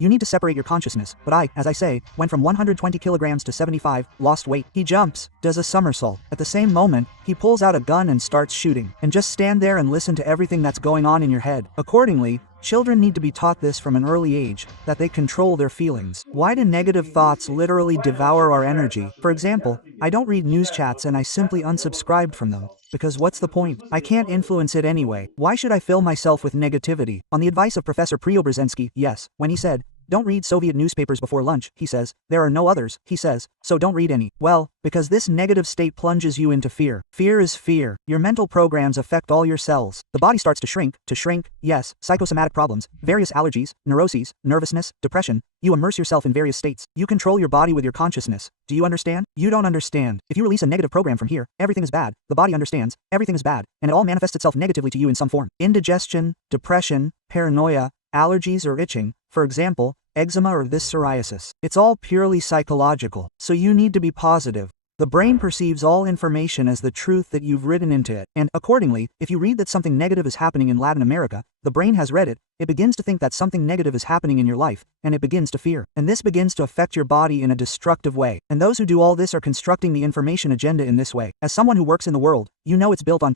You need to separate your consciousness, but I, as I say, went from 120 kilograms to 75, lost weight. He jumps, does a somersault. At the same moment, he pulls out a gun and starts shooting. And just stand there and listen to everything that's going on in your head. Accordingly, children need to be taught this from an early age, that they control their feelings. Why do negative thoughts literally devour our energy? For example, I don't read news chats and I simply unsubscribed from them. Because what's the point? I can't influence it anyway. Why should I fill myself with negativity? On the advice of Professor Preobrazhensky, yes, when he said, don't read Soviet newspapers before lunch, he says, there are no others, he says, so don't read any. Well, because this negative state plunges you into fear. Fear is fear. Your mental programs affect all your cells. The body starts to shrink, yes, psychosomatic problems, various allergies, neuroses, nervousness, depression. You immerse yourself in various states. You control your body with your consciousness. Do you understand? You don't understand. If you release a negative program from here, everything is bad. The body understands, everything is bad, and it all manifests itself negatively to you in some form. Indigestion, depression, paranoia, allergies or itching, for example, eczema or this psoriasis. It's all purely psychological, so you need to be positive. The brain perceives all information as the truth that you've written into it, and accordingly, if you read that something negative is happening in Latin America, the brain has read it, it begins to think that something negative is happening in your life, and it begins to fear. And this begins to affect your body in a destructive way. And those who do all this are constructing the information agenda in this way. As someone who works in the world, you know it's built on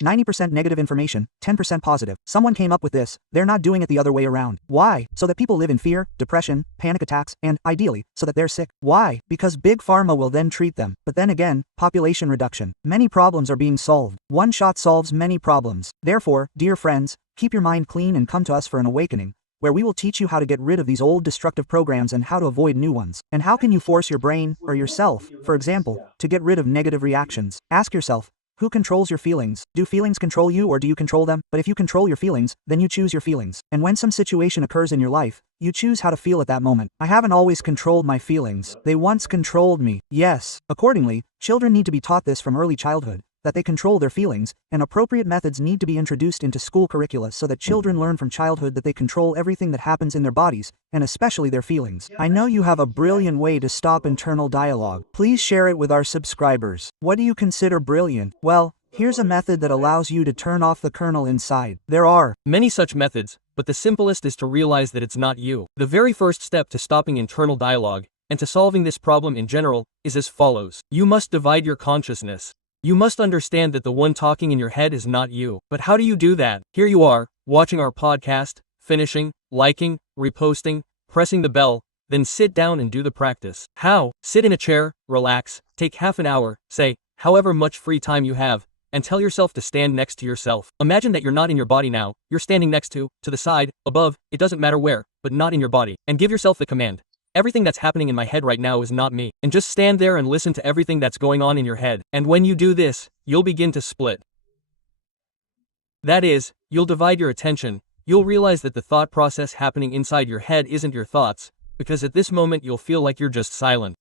90% negative information, 10% positive. Someone came up with this, they're not doing it the other way around. Why? So that people live in fear, depression, panic attacks, and, ideally, so that they're sick. Why? Because Big Pharma will then treat them. But then again, population reduction. Many problems are being solved. One shot solves many problems. Therefore, dear friends, keep your mind clean and come to us for an awakening, where we will teach you how to get rid of these old destructive programs and how to avoid new ones. And how can you force your brain, or yourself, for example, to get rid of negative reactions? Ask yourself, who controls your feelings? Do feelings control you or do you control them? But if you control your feelings, then you choose your feelings. And when some situation occurs in your life, you choose how to feel at that moment. I haven't always controlled my feelings. They once controlled me. Yes. Accordingly, children need to be taught this from early childhood, that they control their feelings, and appropriate methods need to be introduced into school curricula so that children learn from childhood that they control everything that happens in their bodies, and especially their feelings. I know you have a brilliant way to stop internal dialogue. Please share it with our subscribers. What do you consider brilliant? Well, here's a method that allows you to turn off the kernel inside. There are many such methods, but the simplest is to realize that it's not you. The very first step to stopping internal dialogue, and to solving this problem in general, is as follows. You must divide your consciousness. You must understand that the one talking in your head is not you. But how do you do that? Here you are, watching our podcast, finishing, liking, reposting, pressing the bell, then sit down and do the practice. How? Sit in a chair, relax, take half an hour, say, however much free time you have, and tell yourself to stand next to yourself. Imagine that you're not in your body now, you're standing next to the side, above, it doesn't matter where, but not in your body. And give yourself the command. Everything that's happening in my head right now is not me. And just stand there and listen to everything that's going on in your head. And when you do this, you'll begin to split. That is, you'll divide your attention. You'll realize that the thought process happening inside your head isn't your thoughts, because at this moment you'll feel like you're just silent.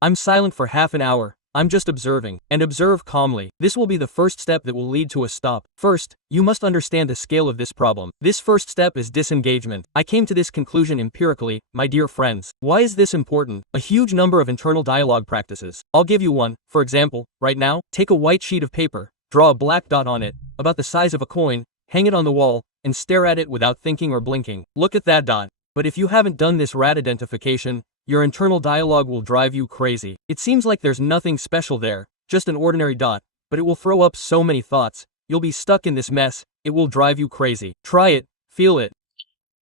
I'm silent for half an hour. I'm just observing, and observe calmly. This will be the first step that will lead to a stop. First, you must understand the scale of this problem. This first step is disengagement. I came to this conclusion empirically, my dear friends. Why is this important? A huge number of internal dialogue practices. I'll give you one. For example, right now, take a white sheet of paper, draw a black dot on it, about the size of a coin, hang it on the wall, and stare at it without thinking or blinking. Look at that dot. But if you haven't done this rat identification, your internal dialogue will drive you crazy. It seems like there's nothing special there, just an ordinary dot, but it will throw up so many thoughts. You'll be stuck in this mess. It will drive you crazy. Try it, feel it.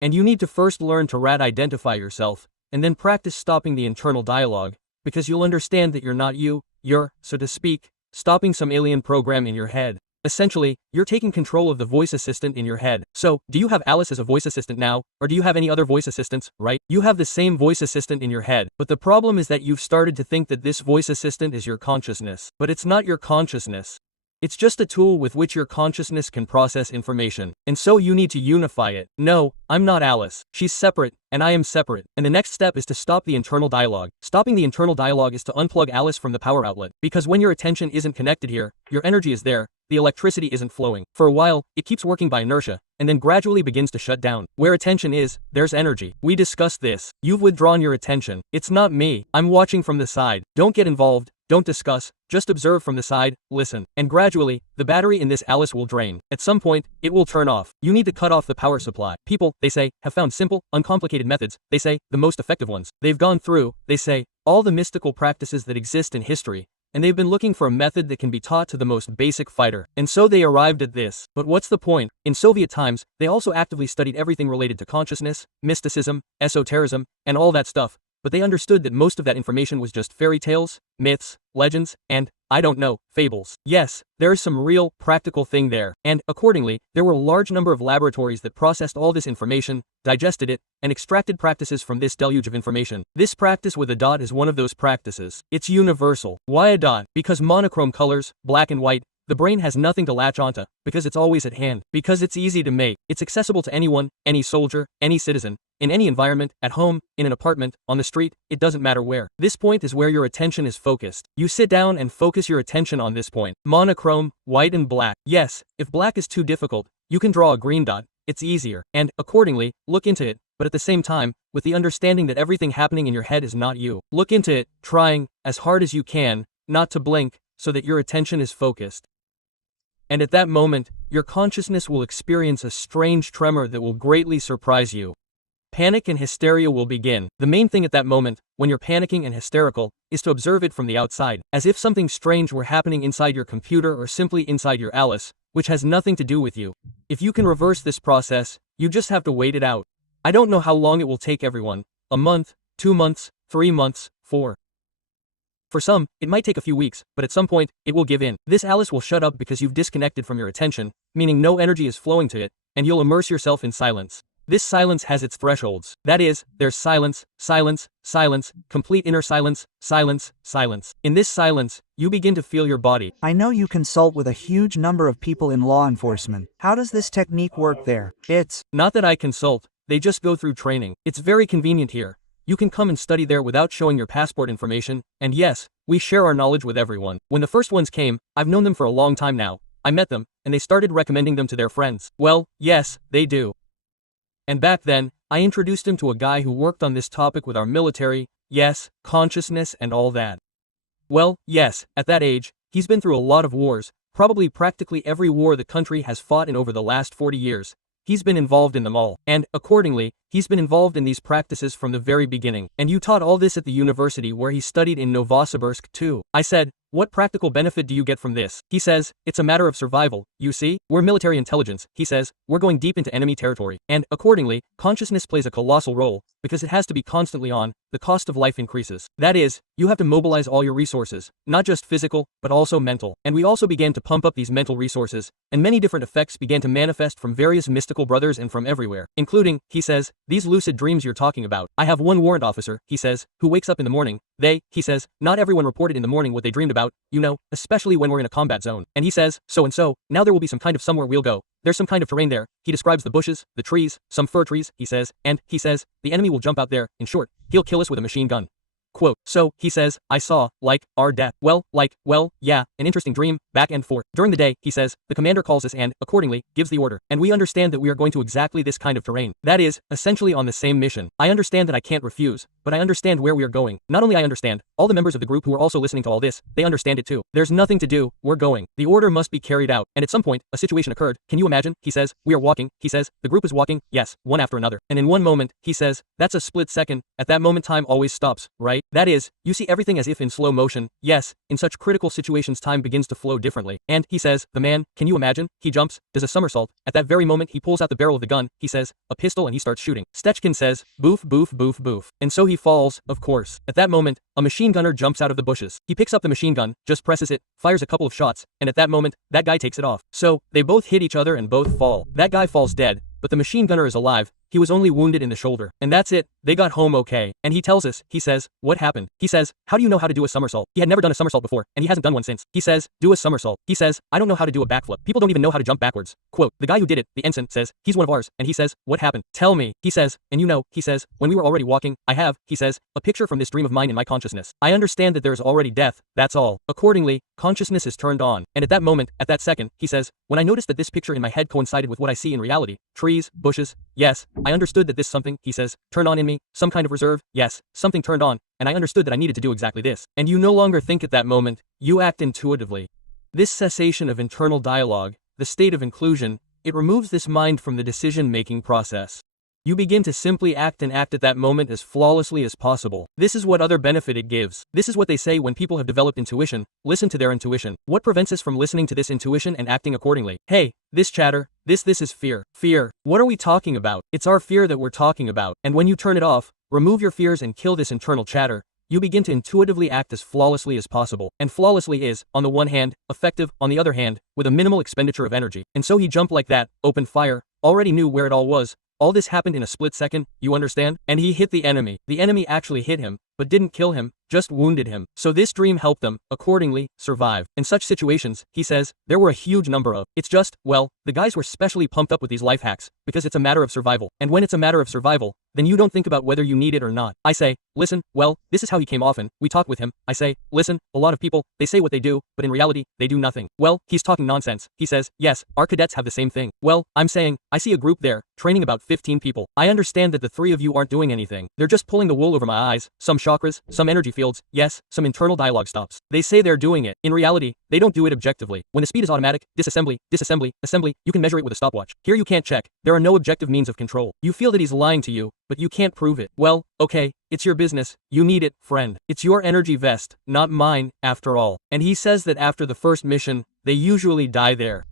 And you need to first learn to rat identify yourself, and then practice stopping the internal dialogue, because you'll understand that you're not you, you're, so to speak, stopping some alien program in your head. Essentially, you're taking control of the voice assistant in your head. So, do you have Alice as a voice assistant now, or do you have any other voice assistants, right? You have the same voice assistant in your head, but the problem is that you've started to think that this voice assistant is your consciousness. But it's not your consciousness. It's just a tool with which your consciousness can process information. And so you need to unify it. No, I'm not Alice. She's separate, and I am separate. And the next step is to stop the internal dialogue. Stopping the internal dialogue is to unplug Alice from the power outlet. Because when your attention isn't connected here, your energy is there, the electricity isn't flowing. For a while, it keeps working by inertia, and then gradually begins to shut down. Where attention is, there's energy. We discussed this. You've withdrawn your attention. It's not me. I'm watching from the side. Don't get involved. Don't discuss, just observe from the side, listen. And gradually, the battery in this Alice will drain. At some point, it will turn off. You need to cut off the power supply. People, they say, have found simple, uncomplicated methods, they say, the most effective ones. They've gone through, they say, all the mystical practices that exist in history, and they've been looking for a method that can be taught to the most basic fighter. And so they arrived at this. But what's the point? In Soviet times, they also actively studied everything related to consciousness, mysticism, esotericism, and all that stuff. But they understood that most of that information was just fairy tales, myths, legends, and, I don't know, fables. Yes, there is some real, practical thing there. And, accordingly, there were a large number of laboratories that processed all this information, digested it, and extracted practices from this deluge of information. This practice with a dot is one of those practices. It's universal. Why a dot? Because monochrome colors, black and white, the brain has nothing to latch onto, because it's always at hand, because it's easy to make, it's accessible to anyone, any soldier, any citizen, in any environment, at home, in an apartment, on the street, it doesn't matter where. This point is where your attention is focused. You sit down and focus your attention on this point. Monochrome, white and black. Yes, if black is too difficult, you can draw a green dot, it's easier, and, accordingly, look into it, but at the same time, with the understanding that everything happening in your head is not you. Look into it, trying, as hard as you can, not to blink, so that your attention is focused. And at that moment, your consciousness will experience a strange tremor that will greatly surprise you. Panic and hysteria will begin. The main thing at that moment, when you're panicking and hysterical, is to observe it from the outside, as if something strange were happening inside your computer or simply inside your Alice, which has nothing to do with you. If you can reverse this process, you just have to wait it out. I don't know how long it will take everyone. A month, 2 months, 3 months, 4. For some, it might take a few weeks, but at some point, it will give in. This Alice will shut up because you've disconnected from your attention, meaning no energy is flowing to it, and you'll immerse yourself in silence. This silence has its thresholds. That is, there's silence, silence, silence, complete inner silence, silence, silence. In this silence, you begin to feel your body. I know you consult with a huge number of people in law enforcement. How does this technique work there? It's not that I consult, they just go through training. It's very convenient here. You can come and study there without showing your passport information, and yes, we share our knowledge with everyone. When the first ones came, I've known them for a long time now. I met them, and they started recommending them to their friends. Well, yes, they do. And back then, I introduced him to a guy who worked on this topic with our military, yes, consciousness and all that. Well, yes, at that age, he's been through a lot of wars, probably practically every war the country has fought in over the last 40 years. He's been involved in them all, and, accordingly, he's been involved in these practices from the very beginning. And you taught all this at the university where he studied in Novosibirsk too. I said, what practical benefit do you get from this? He says, it's a matter of survival, you see? We're military intelligence, he says, we're going deep into enemy territory. And, accordingly, consciousness plays a colossal role, because it has to be constantly on, the cost of life increases. That is, you have to mobilize all your resources, not just physical, but also mental. And we also began to pump up these mental resources, and many different effects began to manifest from various mystical brothers and from everywhere, including, he says, these lucid dreams you're talking about. I have one warrant officer, he says, who wakes up in the morning. He says, not everyone reported in the morning what they dreamed about, you know, especially when we're in a combat zone. And he says, so and so, now there will be some kind of somewhere we'll go. There's some kind of terrain there. He describes the bushes, the trees, some fir trees, he says, and, he says, the enemy will jump out there, in short, he'll kill us with a machine gun. Quote, so, he says, I saw, our death. Well, yeah, an interesting dream, back and forth. During the day, he says, the commander calls us and, accordingly, gives the order. And we understand that we are going to exactly this kind of terrain. That is, essentially on the same mission. I understand that I can't refuse, but I understand where we are going. Not only I understand, all the members of the group who are also listening to all this, they understand it too. There's nothing to do, we're going. The order must be carried out. And at some point, a situation occurred. Can you imagine? He says, we are walking. He says, the group is walking. Yes, one after another. And in one moment, he says, that's a split second. At that moment time always stops, right? That is, you see everything as if in slow motion. Yes, in such critical situations time begins to flow differently. And, he says, the man, can you imagine? He jumps, does a somersault. At that very moment he pulls out the barrel of the gun, he says, a pistol, and he starts shooting. Stechkin says, boof, boof, boof, boof. And so he falls, of course. At that moment, a machine gunner jumps out of the bushes. He picks up the machine gun, just presses it, fires a couple of shots, and at that moment, that guy takes it off. So, they both hit each other and both fall. That guy falls dead, but the machine gunner is alive. he was only wounded in the shoulder. And that's it, they got home okay. And he tells us, he says, what happened? He says, how do you know how to do a somersault? He had never done a somersault before, and he hasn't done one since. He says, do a somersault. He says, I don't know how to do a backflip. People don't even know how to jump backwards. Quote, the guy who did it, the ensign, says, he's one of ours, and he says, what happened? Tell me. He says, and you know, he says, when we were already walking, I have, he says, a picture from this dream of mine in my consciousness. I understand that there is already death, that's all. Accordingly, consciousness is turned on. And at that moment, at that second, he says, when I noticed that this picture in my head coincided with what I see in reality, trees, bushes, yes, I understood that this something, he says, turned on in me, some kind of reserve, yes, something turned on, and I understood that I needed to do exactly this. And you no longer think at that moment, you act intuitively. This cessation of internal dialogue, the state of inclusion, it removes this mind from the decision-making process. You begin to simply act and act at that moment as flawlessly as possible. This is what other benefit it gives. This is what they say when people have developed intuition, listen to their intuition. What prevents us from listening to this intuition and acting accordingly? Hey, this chatter, this is fear. Fear. What are we talking about? It's our fear that we're talking about. And when you turn it off, remove your fears and kill this internal chatter, you begin to intuitively act as flawlessly as possible. And flawlessly is, on the one hand, effective, on the other hand, with a minimal expenditure of energy. And so he jumped like that, opened fire, already knew where it all was. All this happened in a split second, you understand? And he hit the enemy. The enemy actually hit him, but didn't kill him, just wounded him. So this dream helped them, accordingly, survive. In such situations, he says, there were a huge number of. It's just, well, the guys were specially pumped up with these life hacks, because it's a matter of survival. And when it's a matter of survival, then you don't think about whether you need it or not. I say, listen, well, this is how he came often. We talk with him. I say, listen, a lot of people, they say what they do, but in reality, they do nothing. Well, he's talking nonsense. He says, yes, our cadets have the same thing. Well, I'm saying, I see a group there, training about 15 people. I understand that the three of you aren't doing anything. They're just pulling the wool over my eyes, some chakras, some energy fields, yes, some internal dialogue stops. They say they're doing it. In reality, they don't do it objectively. When the speed is automatic, disassembly, disassembly, assembly, you can measure it with a stopwatch. Here you can't check. There are no objective means of control. You feel that he's lying to you, but you can't prove it. Well, okay, it's your business. You need it, friend. It's your energy vest, not mine, after all. And he says that after the first mission, they usually die there.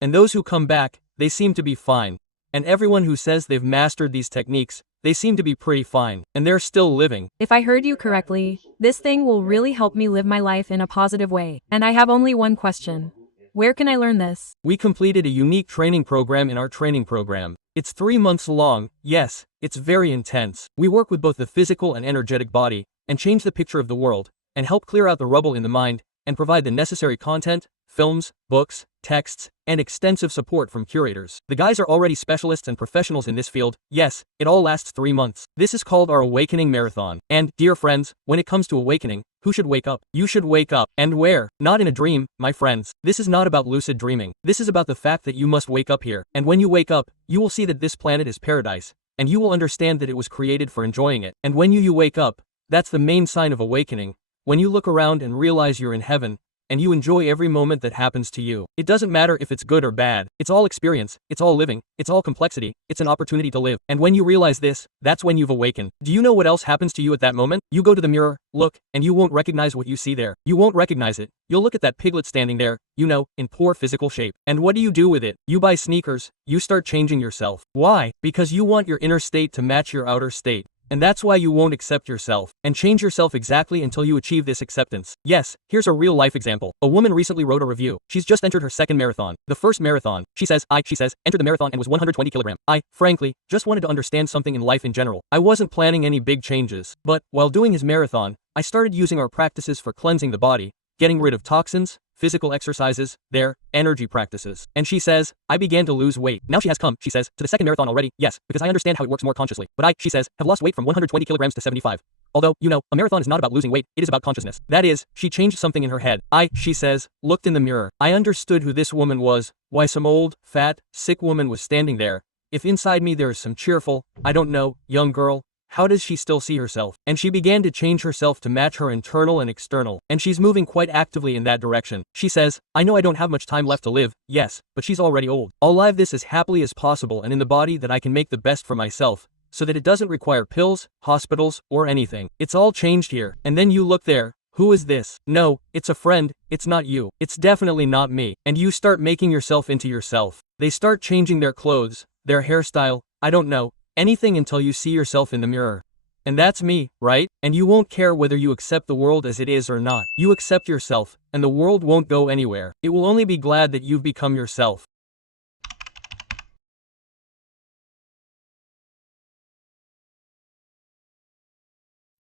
And those who come back, they seem to be fine. And everyone who says they've mastered these techniques, they seem to be pretty fine, and they're still living. If I heard you correctly, this thing will really help me live my life in a positive way. And I have only one question. Where can I learn this? We completed a unique training program in our training program. It's 3 months long, yes, it's very intense. We work with both the physical and energetic body, and change the picture of the world, and help clear out the rubble in the mind, and provide the necessary content, films, books, texts, and extensive support from curators. The guys are already specialists and professionals in this field. Yes, it all lasts 3 months. This is called our Awakening Marathon. And, dear friends, when it comes to awakening, who should wake up? You should wake up. And where? Not in a dream, my friends. This is not about lucid dreaming. This is about the fact that you must wake up here. And when you wake up, you will see that this planet is paradise. And you will understand that it was created for enjoying it. And when you wake up, that's the main sign of awakening. When you look around and realize you're in heaven, and you enjoy every moment that happens to you. It doesn't matter if it's good or bad. It's all experience, it's all living, it's all complexity, it's an opportunity to live. And when you realize this, that's when you've awakened. Do you know what else happens to you at that moment? You go to the mirror, look, and you won't recognize what you see there. You won't recognize it. You'll look at that piglet standing there, you know, in poor physical shape. And what do you do with it? You buy sneakers, you start changing yourself. Why? Because you want your inner state to match your outer state. And that's why you won't accept yourself, and change yourself exactly until you achieve this acceptance. Yes, here's a real-life example. A woman recently wrote a review. She's just entered her second marathon. The first marathon, she says, entered the marathon and was 120 kilograms. I, frankly, just wanted to understand something in life in general. I wasn't planning any big changes. But, while doing his marathon, I started using our practices for cleansing the body, getting rid of toxins, physical exercises, their energy practices. And she says, I began to lose weight. Now she has come, she says, to the second marathon already, yes, because I understand how it works more consciously. But she says, have lost weight from 120 kilograms to 75. Although, you know, a marathon is not about losing weight, it is about consciousness. That is, she changed something in her head. She says, looked in the mirror. I understood who this woman was, why some old, fat, sick woman was standing there. If inside me there is some cheerful, I don't know, young girl, how does she still see herself? And she began to change herself to match her internal and external. And she's moving quite actively in that direction. She says, I know I don't have much time left to live, yes, but she's already old. I'll live this as happily as possible and in the body that I can make the best for myself, so that it doesn't require pills, hospitals, or anything. It's all changed here. And then you look there. Who is this? No, it's a friend, it's not you. It's definitely not me. And you start making yourself into yourself. They start changing their clothes, their hairstyle, I don't know, anything until you see yourself in the mirror. And that's me, right? And you won't care whether you accept the world as it is or not. You accept yourself, and the world won't go anywhere. It will only be glad that you've become yourself.